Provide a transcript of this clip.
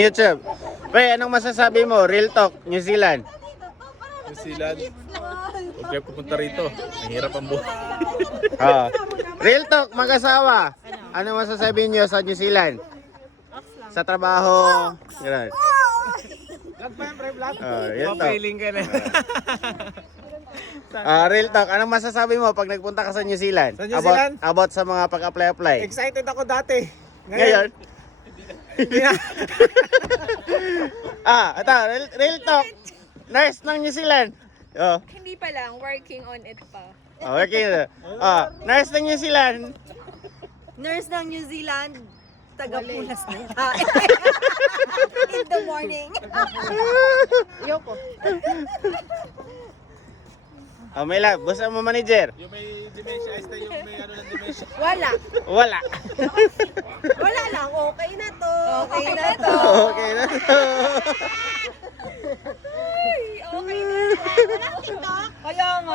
YouTube. Pre, anong masasabi mo? Real talk, New Zealand. New Zealand. Huwag kayo pupunta rito. Mahirap ang buhay. Oh. Real talk, mag-asawa. Ano masasabi niyo sa New Zealand? Sa trabaho. Ganun. Real talk. Feeling ka na. Real talk, anong masasabi mo pag nagpunta ka sa New Zealand? Sa New Zealand? About sa mga pag-apply. Excited ako dati. Ngayon? Ito, real talk. Nurse ng New Zealand. Oh, Hindi pa lang, working on it pa. okay. Nurse ng New Zealand. Nurse ng New Zealand, taga-pulas na. In the morning. Yoko. May lab, boss mo manager. Yung may dementia, ay yung may ano ng dementia. Wala. Wala. Wala lang. Okay na to. Okay na to. Okay na to. Okay na. Kaya nga.